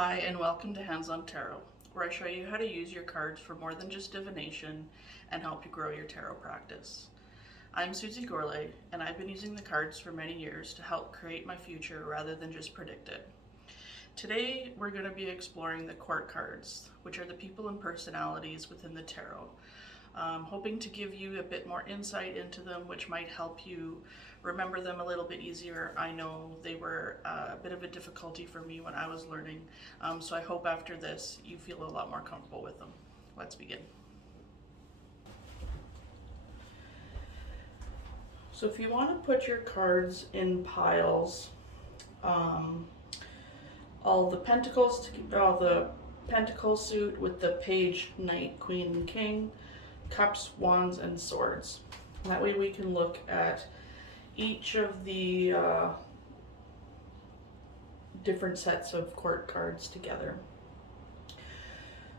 Hi, and welcome to Hands-on Tarot, where I show you how to use your cards for more than just divination and help you grow your tarot practice. I'm Susie Gourlay, and I've been using the cards for many years to help create my future rather than just predict it. Today, we're going to be exploring the court cards, which are the people and personalities within the tarot. Hoping to give you a bit more insight into them, which might help you remember them a little bit easier. I know they were a bit of a difficulty for me when I was learning, so I hope after this you feel a lot more comfortable with them. Let's begin. So if you want to put your cards in piles, all the pentacles suit with the page, knight, queen, and king, cups, wands, and swords. That way we can look at each of the different sets of court cards together.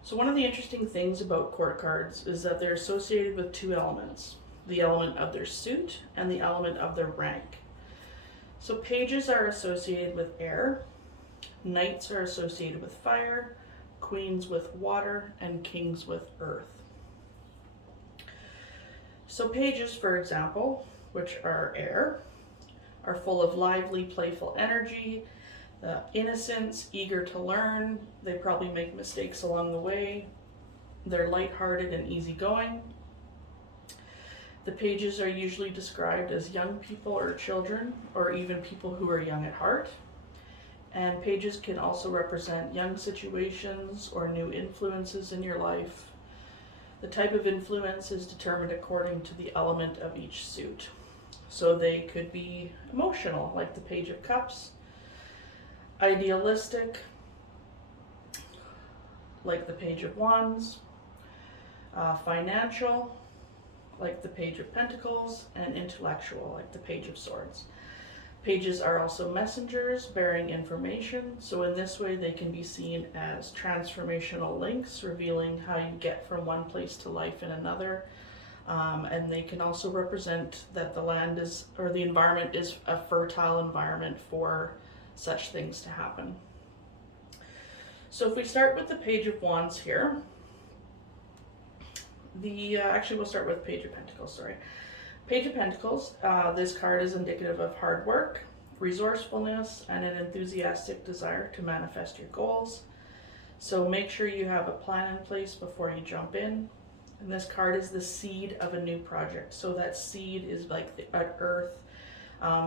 So one of the interesting things about court cards is that they're associated with two elements, the element of their suit and the element of their rank. So pages are associated with air, knights are associated with fire, queens with water, and kings with earth. So pages, for example, which are air, are full of lively, playful energy, innocence, eager to learn. They probably make mistakes along the way. They're lighthearted and easygoing. The pages are usually described as young people or children, or even people who are young at heart. And pages can also represent young situations or new influences in your life. The type of influence is determined according to the element of each suit. So they could be emotional, like the Page of Cups, idealistic, like the Page of Wands, financial, like the Page of Pentacles, and intellectual, like the Page of Swords. Pages are also messengers bearing information, so in this way they can be seen as transformational links, revealing how you get from one place to life in another. And they can also represent that the land is, or the environment is a fertile environment for such things to happen. So if we start with the Page of Wands here, actually we'll start with Page of Pentacles, sorry. Page of Pentacles, this card is indicative of hard work, resourcefulness, and an enthusiastic desire to manifest your goals. So make sure you have a plan in place before you jump in. And this card is the seed of a new project. So that seed is like the earth.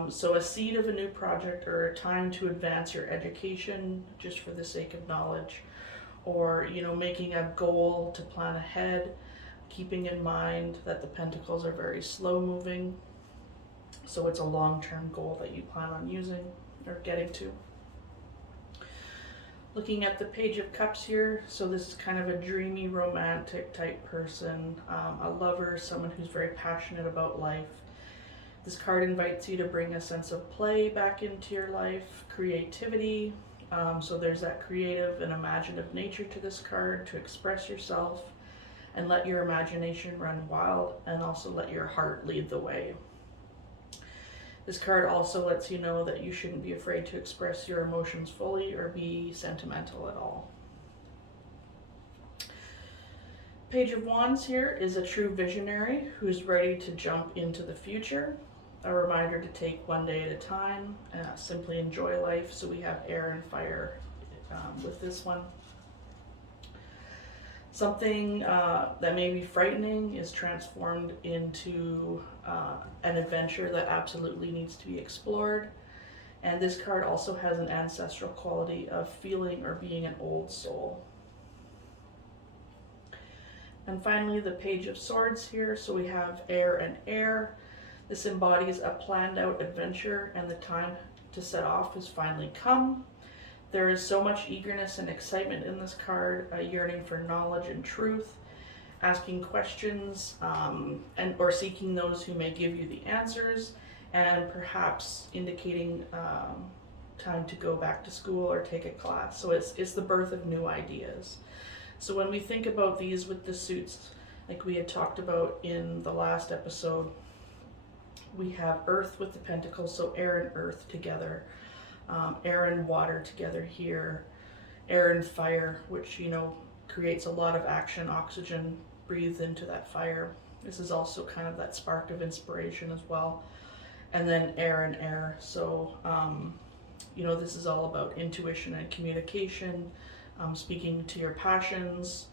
So a seed of a new project, or a time to advance your education just for the sake of knowledge, or making a goal to plan ahead, keeping in mind that the pentacles are very slow moving, so it's a long-term goal that you plan on using or getting to. Looking at the Page of Cups here, so this is kind of a dreamy, romantic type person, a lover, someone who's very passionate about life. This card invites you to bring a sense of play back into your life, creativity, so there's that creative and imaginative nature to this card, to express yourself and let your imagination run wild, and also let your heart lead the way. This card also lets you know that you shouldn't be afraid to express your emotions fully or be sentimental at all. Page of Wands here is a true visionary who's ready to jump into the future. A reminder to take one day at a time, simply enjoy life. So we have air and fire with this one. Something that may be frightening is transformed into an adventure that absolutely needs to be explored. And this card also has an ancestral quality of feeling or being an old soul. And finally, the Page of Swords here. So we have air and air. This embodies a planned out adventure, and the time to set off has finally come. There is so much eagerness and excitement in this card, a yearning for knowledge and truth, asking questions, or seeking those who may give you the answers, and perhaps indicating time to go back to school or take a class. So it's the birth of new ideas. So when we think about these with the suits, like we had talked about in the last episode, we have earth with the pentacles, so air and earth together. Air and water together here, air and fire, which, creates a lot of action, oxygen breathed into that fire. This is also kind of that spark of inspiration as well. And then air and air. So, this is all about intuition and communication, speaking to your passions,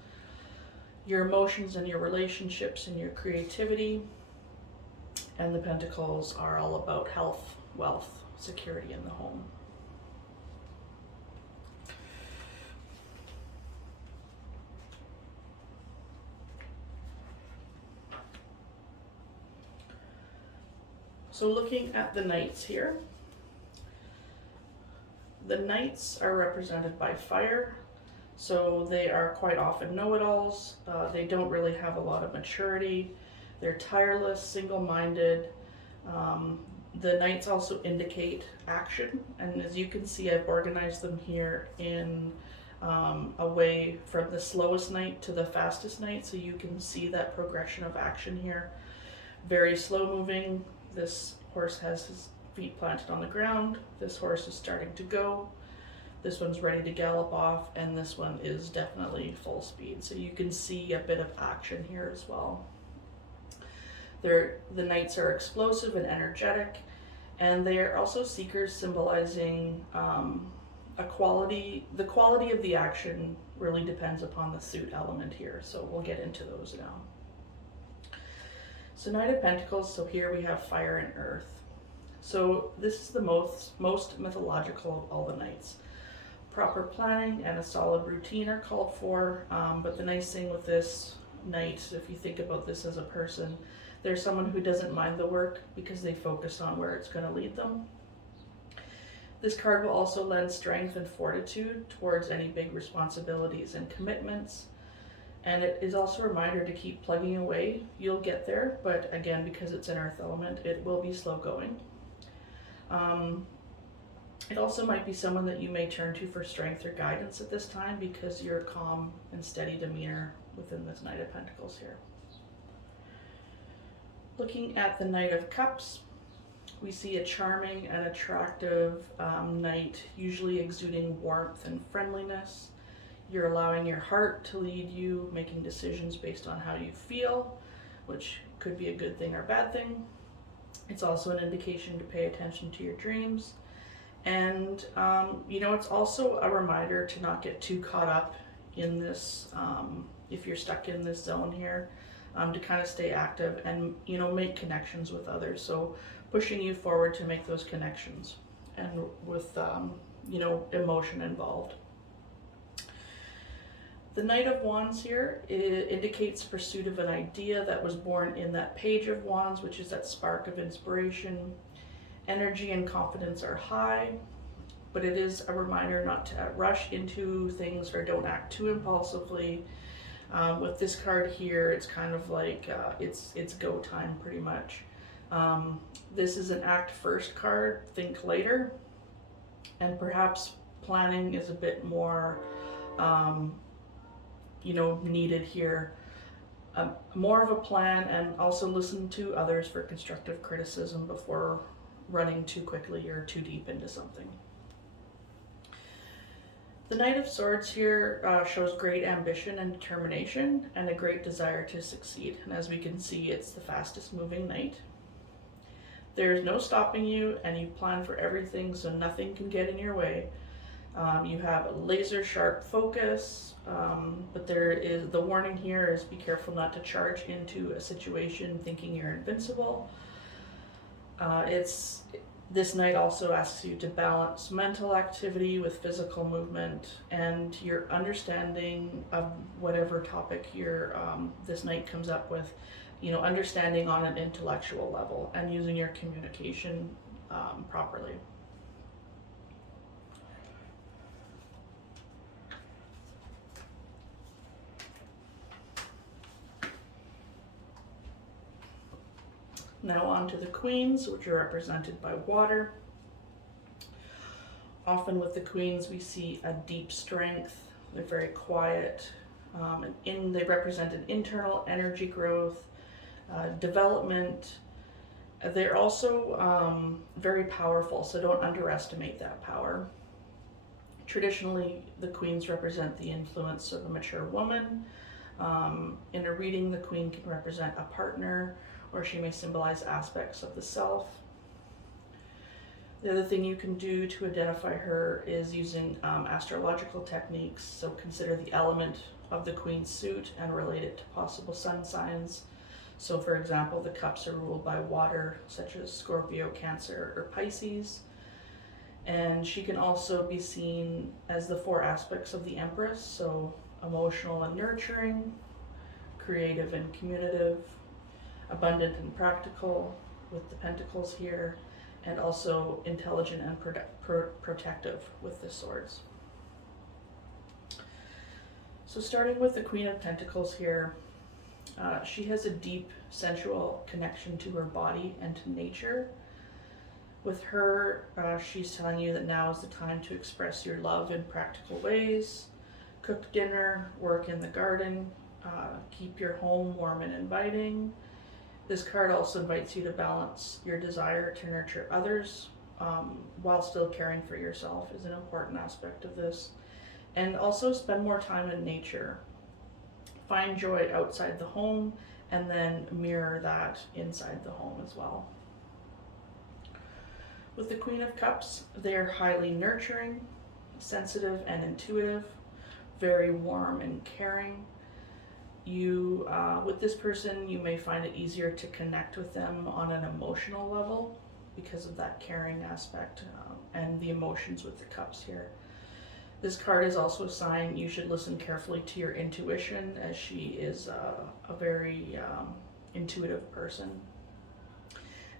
your emotions and your relationships and your creativity. And the Pentacles are all about health, wealth, security in the home. So looking at the Knights here, the Knights are represented by fire, so they are quite often know-it-alls. They don't really have a lot of maturity. They're tireless, single-minded. The Knights also indicate action, and as you can see, I've organized them here in a way from the slowest Knight to the fastest Knight, so you can see that progression of action here. Very slow-moving. This horse has his feet planted on the ground. This horse is starting to go. This one's ready to gallop off, and this one is definitely full speed. So you can see a bit of action here as well. The Knights are explosive and energetic, and they are also seekers, symbolizing a quality. The quality of the action really depends upon the suit element here, so we'll get into those now. So Knight of Pentacles, so here we have fire and earth. So this is the most mythological of all the Knights. Proper planning and a solid routine are called for, but the nice thing with this Knight, if you think about this as a person, they're someone who doesn't mind the work because they focus on where it's going to lead them. This card will also lend strength and fortitude towards any big responsibilities and commitments. And it is also a reminder to keep plugging away. You'll get there, but again, because it's an earth element, it will be slow going. It also might be someone that you may turn to for strength or guidance at this time because you're calm and steady demeanor within this Knight of Pentacles here. Looking at the Knight of Cups, we see a charming and attractive knight, usually exuding warmth and friendliness. You're allowing your heart to lead you, making decisions based on how you feel, which could be a good thing or bad thing. It's also an indication to pay attention to your dreams. And, it's also a reminder to not get too caught up in this, if you're stuck in this zone here, to kind of stay active and, make connections with others. So pushing you forward to make those connections and with, emotion involved. The Knight of Wands here, it indicates pursuit of an idea that was born in that Page of Wands, which is that spark of inspiration. Energy and confidence are high, but it is a reminder not to rush into things or don't act too impulsively. With this card here, it's kind of like it's go time pretty much. This is an act first card, think later, and perhaps planning is a bit more needed here. More of a plan, and also listen to others for constructive criticism before running too quickly or too deep into something. The Knight of Swords here shows great ambition and determination and a great desire to succeed. And as we can see, it's the fastest moving knight. There's no stopping you, and you plan for everything so nothing can get in your way. You have a laser sharp focus, but the warning here is be careful not to charge into a situation thinking you're invincible. This night also asks you to balance mental activity with physical movement and your understanding of whatever topic this night comes up with, understanding on an intellectual level and using your communication properly. Now on to the Queens, which are represented by water. Often with the Queens we see a deep strength. They're very quiet. They represent an internal energy growth, development. They're also very powerful, so don't underestimate that power. Traditionally, the queens represent the influence of a mature woman. In a reading, the queen can represent a partner, or she may symbolize aspects of the self. The other thing you can do to identify her is using astrological techniques. So consider the element of the queen's suit and relate it to possible sun signs. So for example, the cups are ruled by water, such as Scorpio, Cancer, or Pisces. And she can also be seen as the four aspects of the Empress, so emotional and nurturing, creative and communicative, abundant and practical, with the pentacles here, and also intelligent and protective with the swords. So starting with the Queen of Pentacles here, she has a deep sensual connection to her body and to nature. With her, she's telling you that now is the time to express your love in practical ways. Cook dinner, work in the garden, keep your home warm and inviting. This card also invites you to balance your desire to nurture others while still caring for yourself is an important aspect of this. And also spend more time in nature. Find joy outside the home and then mirror that inside the home as well. With the Queen of Cups, they are highly nurturing, sensitive and intuitive, very warm and caring. With this person, you may find it easier to connect with them on an emotional level because of that caring aspect and the emotions with the cups here. This card is also a sign you should listen carefully to your intuition, as she is a very intuitive person.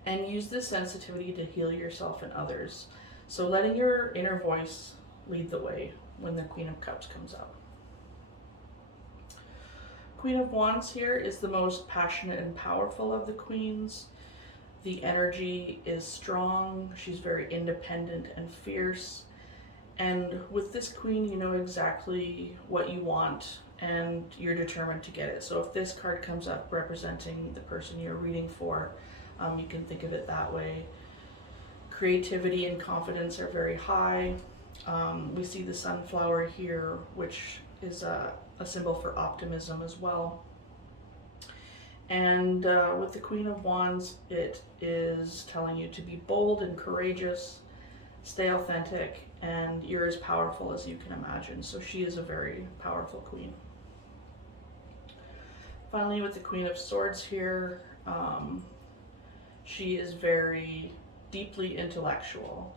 And use this sensitivity to heal yourself and others. So letting your inner voice lead the way when the Queen of Cups comes up. Queen of Wands here is the most passionate and powerful of the queens. The energy is strong. She's very independent and fierce. And with this queen, you know exactly what you want and you're determined to get it. So if this card comes up representing the person you're reading for, you can think of it that way. Creativity and confidence are very high. We see the sunflower here, which is a symbol for optimism as well. And with the Queen of Wands, it is telling you to be bold and courageous, stay authentic, and you're as powerful as you can imagine. So she is a very powerful queen. Finally, with the Queen of Swords here, she is very deeply intellectual.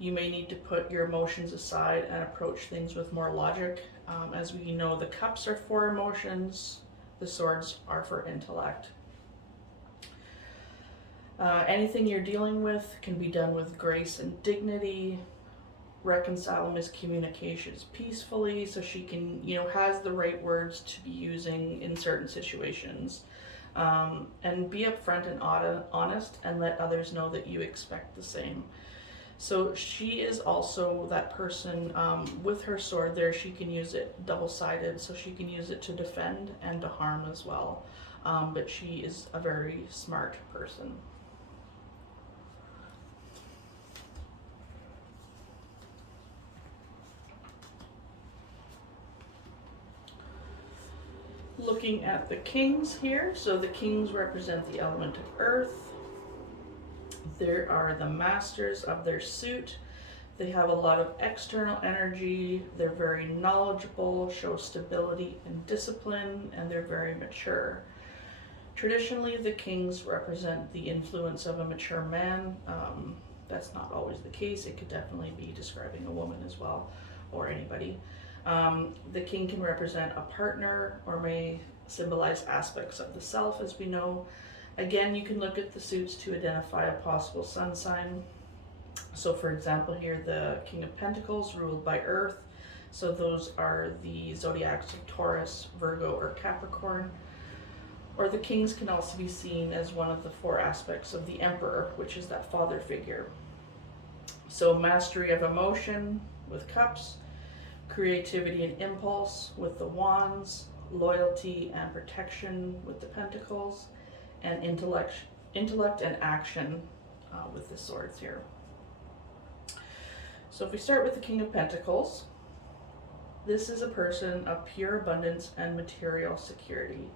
You may need to put your emotions aside and approach things with more logic. As we know, the cups are for emotions, the swords are for intellect. Anything you're dealing with can be done with grace and dignity. Reconcile miscommunications peacefully, so she can, has the right words to be using in certain situations. And be upfront and honest, and let others know that you expect the same. So she is also that person with her sword there. She can use it double-sided, so she can use it to defend and to harm as well. But she is a very smart person. Looking at the kings here, so the kings represent the element of earth. There are the masters of their suit. They have a lot of external energy. They're very knowledgeable, show stability and discipline, and they're very mature. Traditionally, the kings represent the influence of a mature man. That's not always the case. It could definitely be describing a woman as well, or anybody. The king can represent a partner or may symbolize aspects of the self, as we know. Again, you can look at the suits to identify a possible sun sign. So for example here, the King of Pentacles ruled by Earth. So those are the zodiacs of Taurus, Virgo, or Capricorn. Or the kings can also be seen as one of the four aspects of the Emperor, which is that father figure. So mastery of emotion with cups, creativity and impulse with the wands, loyalty and protection with the pentacles, and intellect and action with the swords here. So if we start with the King of Pentacles, this is a person of pure abundance and material security.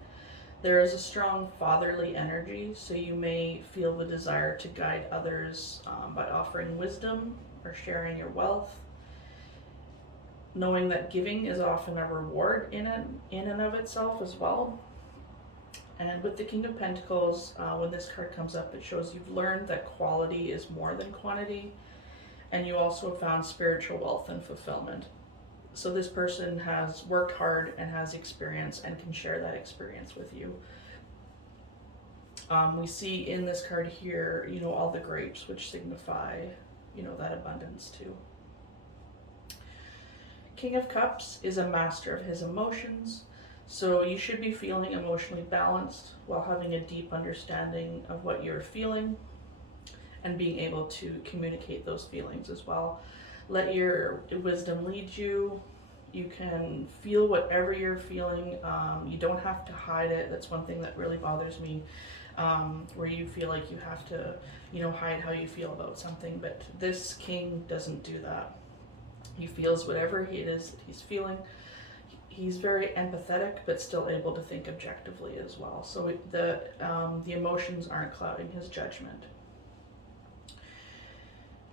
There is a strong fatherly energy, so you may feel the desire to guide others by offering wisdom or sharing your wealth, knowing that giving is often a reward in and of itself as well. And with the King of Pentacles, when this card comes up, it shows you've learned that quality is more than quantity, and you also found spiritual wealth and fulfillment. So this person has worked hard and has experience and can share that experience with you. We see in this card here, all the grapes, which signify, that abundance too. King of Cups is a master of his emotions. So you should be feeling emotionally balanced while having a deep understanding of what you're feeling and being able to communicate those feelings as well. Let your wisdom lead you. You can feel whatever you're feeling. You don't have to hide it. That's one thing that really bothers me, where you feel like you have to, hide how you feel about something. But this king doesn't do that. He feels whatever it is that he's feeling. He's very empathetic, but still able to think objectively as well. So the emotions aren't clouding his judgment.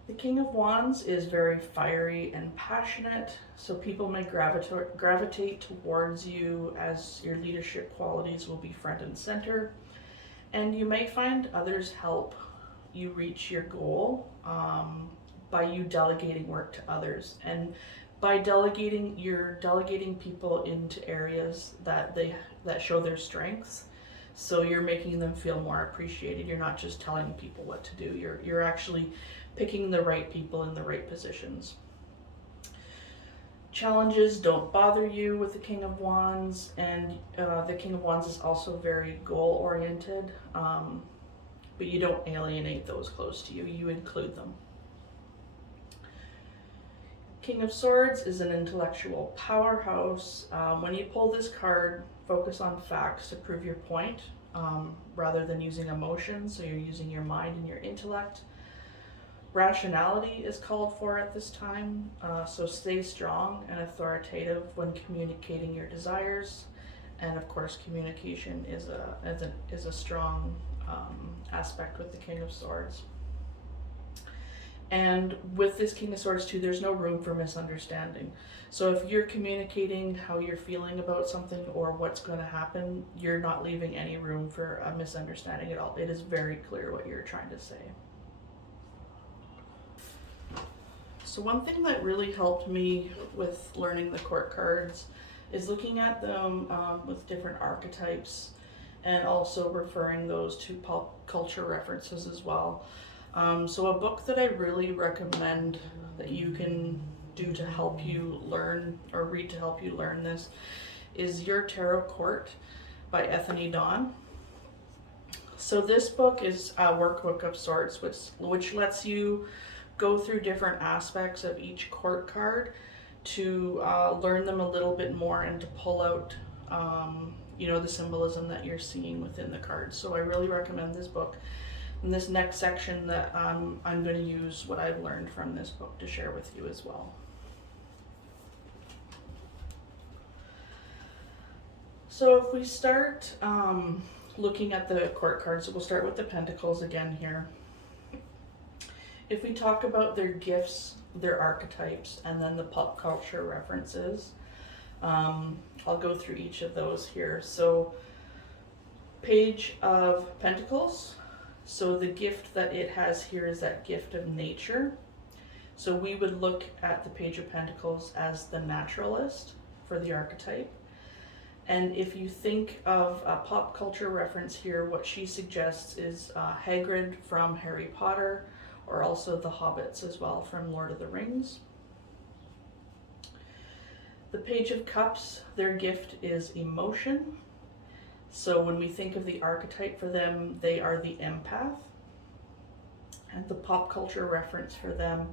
The King of Wands is very fiery and passionate, so people may gravitate towards you as your leadership qualities will be front and center. And you may find others help you reach your goal by you delegating work to others. And by delegating, you're delegating people into areas that show their strengths. So you're making them feel more appreciated. You're not just telling people what to do. You're actually picking the right people in the right positions. Challenges don't bother you with the King of Wands, and the King of Wands is also very goal-oriented, but you don't alienate those close to you. You include them. King of Swords is an intellectual powerhouse. When you pull this card, focus on facts to prove your point rather than using emotions. So you're using your mind and your intellect. Rationality is called for at this time, so stay strong and authoritative when communicating your desires. And of course, communication is a strong aspect with the King of Swords. And with this King of Swords too, there's no room for misunderstanding. So if you're communicating how you're feeling about something or what's going to happen, you're not leaving any room for a misunderstanding at all. It is very clear what you're trying to say. So one thing that really helped me with learning the court cards is looking at them with different archetypes and also referring those to pop culture references as well. So a book that I really recommend that you can do to help you learn, or read to help you learn this, is Your Tarot Court by Ethony. So this book is a workbook of sorts, which lets you go through different aspects of each court card to learn them a little bit more and to pull out the symbolism that you're seeing within the cards. So I really recommend this book. In this next section that I'm going to use what I've learned from this book to share with you as well. So if we start looking at the court cards, so we'll start with the Pentacles again here. If we talk about their gifts, their archetypes, and then the pop culture references, I'll go through each of those here. So Page of Pentacles. So the gift that it has here is that gift of nature. So we would look at the Page of Pentacles as the naturalist for the archetype. And if you think of a pop culture reference here, what she suggests is Hagrid from Harry Potter, or also the Hobbits as well from Lord of the Rings. The Page of Cups, their gift is emotion. So when we think of the archetype for them, they are the empath. And the pop culture reference for them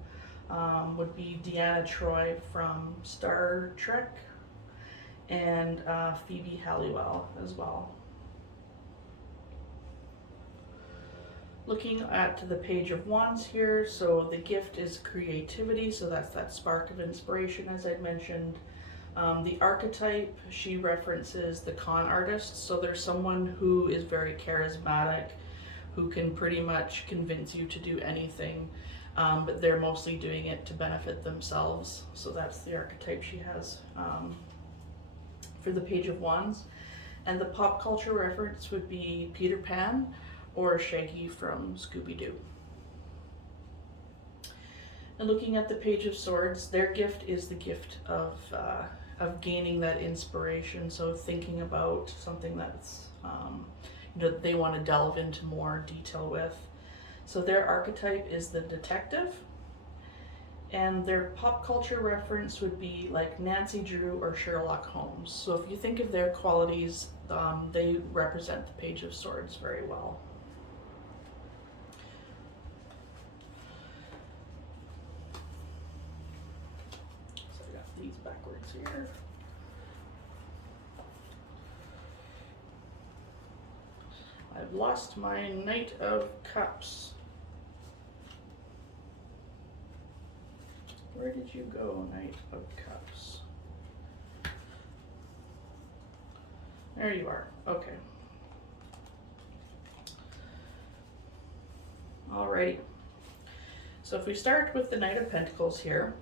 would be Deanna Troi from Star Trek, and Phoebe Halliwell as well. Looking at the Page of Wands here, so the gift is creativity, so that's that spark of inspiration as I mentioned. The archetype, she references the con artist, so there's someone who is very charismatic, who can pretty much convince you to do anything, but they're mostly doing it to benefit themselves. So that's the archetype she has for the Page of Wands. And the pop culture reference would be Peter Pan or Shaggy from Scooby-Doo. And looking at the Page of Swords, their gift is the gift of gaining that inspiration. So thinking about something that's they want to delve into more detail with. So their archetype is the detective, and their pop culture reference would be like Nancy Drew or Sherlock Holmes. So if you think of their qualities, they represent the Page of Swords very well. So I got these backwards here. I've lost my Knight of Cups. Where did you go, Knight of Cups? There you are. Okay. Alrighty. So if we start with the Knight of Pentacles here,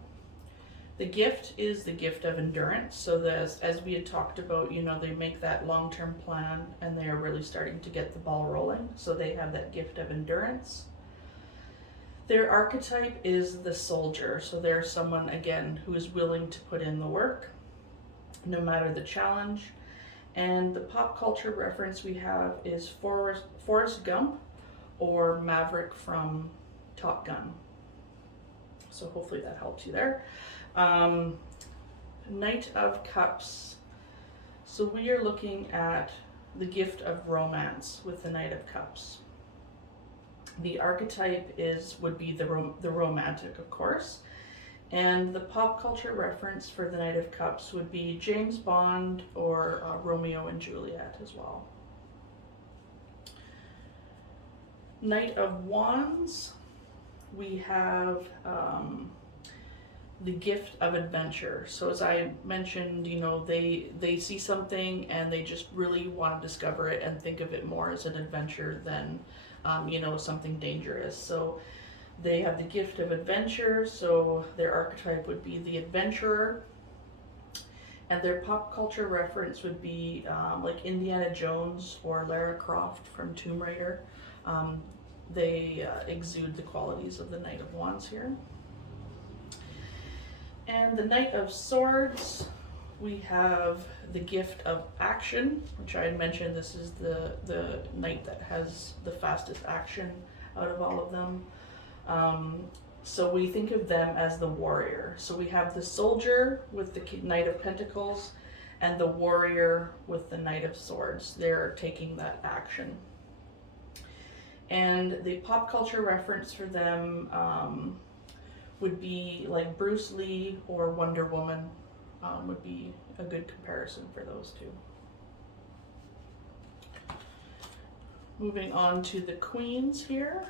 the gift is the gift of endurance. So as we had talked about, they make that long-term plan and they are really starting to get the ball rolling. So they have that gift of endurance. Their archetype is the soldier. So they're someone, again, who is willing to put in the work, no matter the challenge. And the pop culture reference we have is Forrest Gump or Maverick from Top Gun. So hopefully that helps you there. Knight of Cups. So we are looking at the gift of romance with the Knight of Cups. The archetype would be the romantic, of course. And the pop culture reference for the Knight of Cups would be James Bond or Romeo and Juliet as well. Knight of Wands, we have the gift of adventure. So as I mentioned, they see something and they just really want to discover it and think of it more as an adventure than, something dangerous. So they have the gift of adventure, so their archetype would be the adventurer. And their pop culture reference would be like Indiana Jones or Lara Croft from Tomb Raider. They exude the qualities of the Knight of Wands here. And the Knight of Swords, we have the gift of action, which I had mentioned. This is the knight that has the fastest action out of all of them. So we think of them as the warrior. So we have the soldier with the Knight of Pentacles and the warrior with the Knight of Swords. They're taking that action. And the pop culture reference for them would be like Bruce Lee or Wonder Woman would be a good comparison for those two. Moving on to the queens here.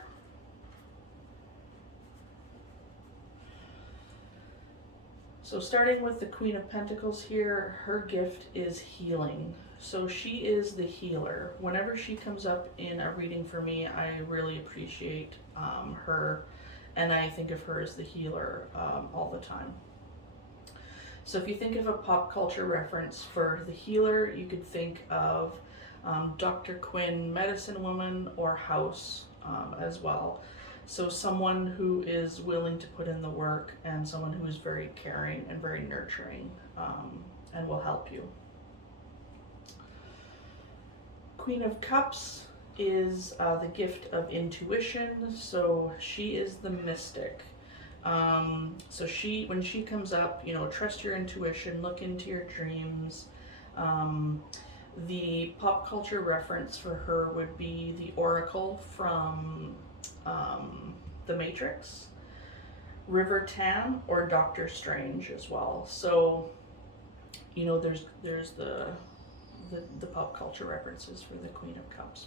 So starting with the Queen of Pentacles here, her gift is healing. So she is the healer. Whenever she comes up in a reading for me, I really appreciate her, and I think of her as the healer all the time. So if you think of a pop culture reference for the healer, you could think of Dr. Quinn, Medicine Woman, or House as well. So someone who is willing to put in the work and someone who is very caring and very nurturing and will help you. Queen of Cups is the gift of intuition. So she is the mystic. So when she comes up, trust your intuition, look into your dreams. The pop culture reference for her would be the Oracle from The Matrix, River Tam, or Doctor Strange as well. So, there's the pop culture references for the Queen of Cups.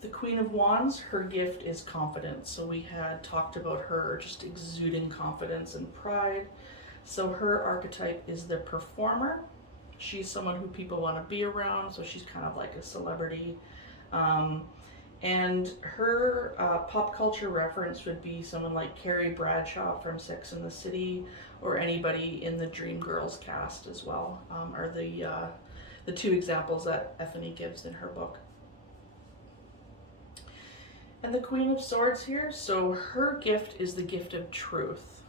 The Queen of Wands, her gift is confidence. So we had talked about her just exuding confidence and pride. So her archetype is the performer. She's someone who people want to be around, so she's kind of like a celebrity. And her pop culture reference would be someone like Carrie Bradshaw from Sex and the City, or anybody in the Dreamgirls cast as well, are the two examples that Ethony gives in her book. And the Queen of Swords here, so her gift is the gift of truth.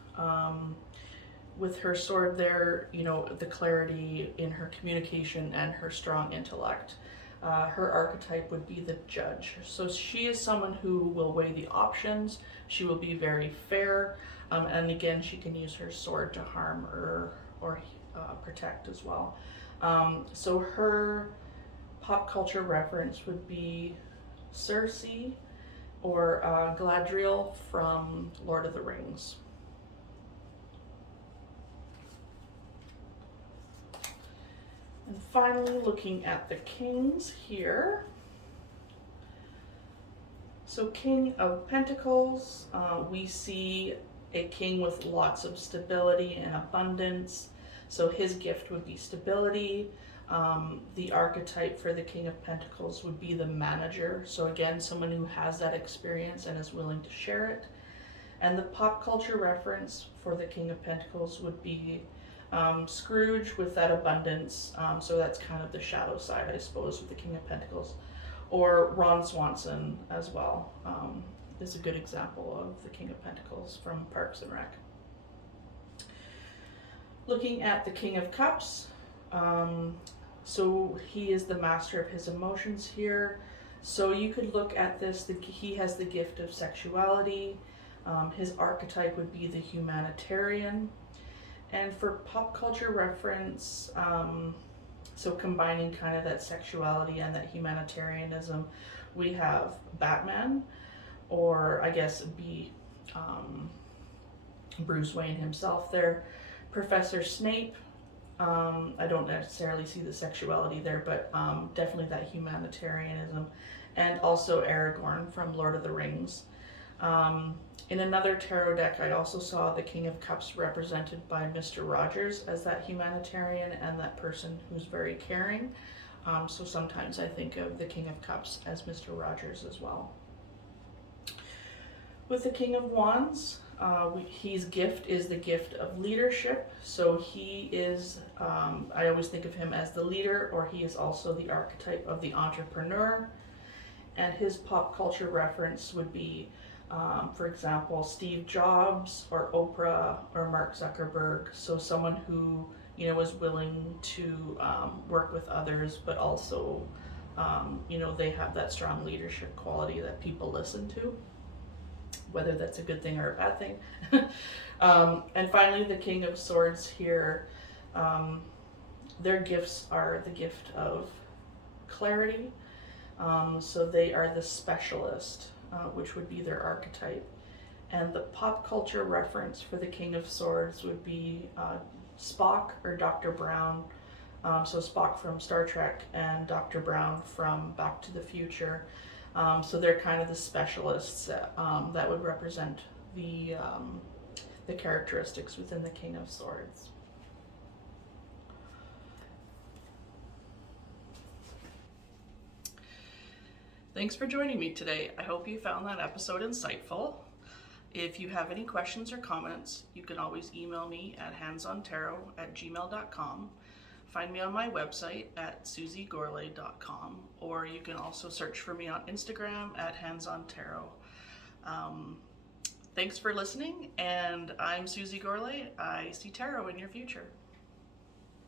With her sword there, you know, the clarity in her communication and her strong intellect. Her archetype would be the judge. So she is someone who will weigh the options. She will be very fair. And again, she can use her sword to harm or protect as well. So her pop culture reference would be Cersei or Galadriel from Lord of the Rings. And finally, looking at the kings here. So King of Pentacles, we see a king with lots of stability and abundance. So his gift would be stability. The archetype for the King of Pentacles would be the manager. So again, someone who has that experience and is willing to share it. And the pop culture reference for the King of Pentacles would be Scrooge with that abundance. So that's kind of the shadow side, I suppose, with the King of Pentacles. Or Ron Swanson as well is a good example of the King of Pentacles from Parks and Rec. Looking at the King of Cups, so he is the master of his emotions here. So you could look at this, he has the gift of sexuality. His archetype would be the humanitarian. And for pop culture reference, so combining kind of that sexuality and that humanitarianism, we have Batman, or I guess it'd be Bruce Wayne himself there. Professor Snape, I don't necessarily see the sexuality there, but definitely that humanitarianism. And also Aragorn from Lord of the Rings. In another tarot deck, I also saw the King of Cups represented by Mr. Rogers as that humanitarian and that person who's very caring. So sometimes I think of the King of Cups as Mr. Rogers as well. With the King of Wands, his gift is the gift of leadership. So he is, I always think of him as the leader, or he is also the archetype of the entrepreneur. And his pop culture reference would be, for example, Steve Jobs or Oprah or Mark Zuckerberg. So someone who, you know, is willing to work with others, but also, you know, they have that strong leadership quality that people listen to, whether that's a good thing or a bad thing. And finally, the King of Swords here, their gifts are the gift of clarity. So they are the specialist, which would be their archetype. And the pop culture reference for the King of Swords would be Spock or Dr. Brown. So Spock from Star Trek and Dr. Brown from Back to the Future. So they're kind of the specialists that would represent the characteristics within the King of Swords. Thanks for joining me today. I hope you found that episode insightful. If you have any questions or comments, you can always email me at handsontarot@gmail.com. Find me on my website at susiegorley.com, or you can also search for me on Instagram at handsontarot. Thanks for listening, and I'm Susie Gorley. I see tarot in your future.